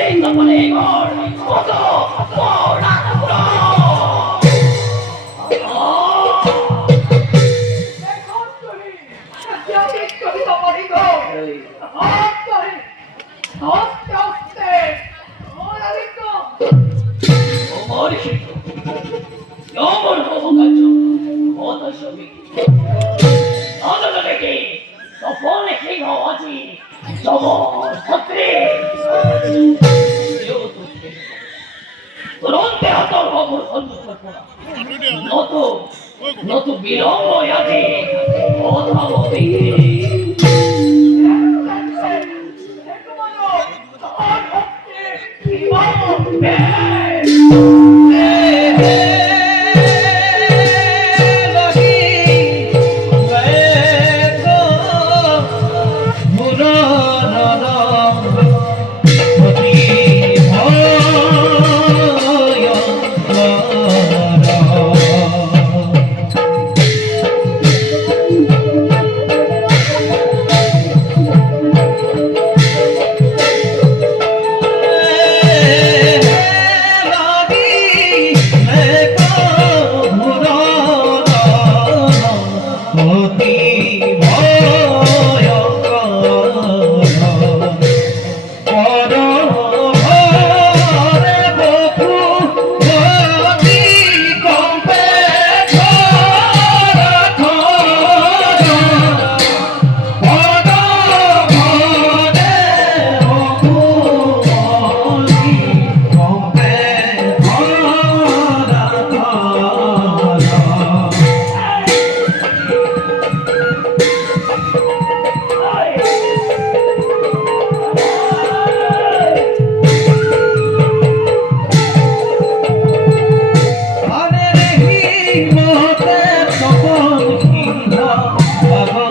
এই কপালে ঘর কত পোড়া পোড়া দেখো তুমি সত্যি কবিতা পড়ি গো হাত করে আস্তে আস্তে ওরা লিখো ওমর শিখ ওমর হোকাচ ওত ছবি আনন্দ দেখে সফল সিংহ আজি জবর ছত্রে তুরন্তে হাতর খবর সন্তুষ্ট করা নত নত বিলম্ব আজি কথা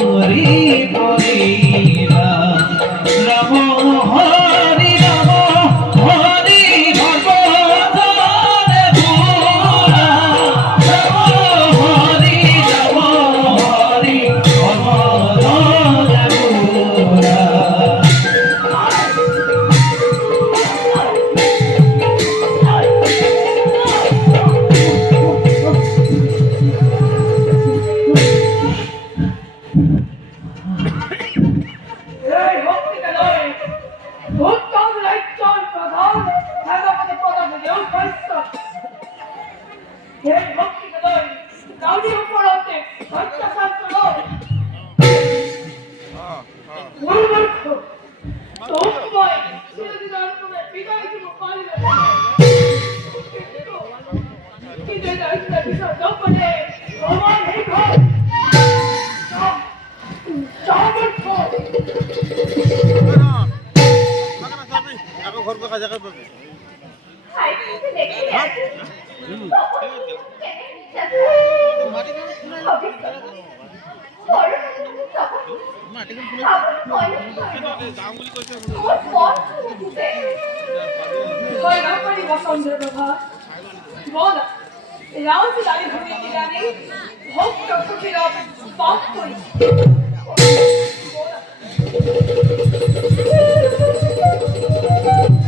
বলি রাউন্ড দাঁড়িয়ে ঘুরে গেলে ভক্ত সুখের পাপ করি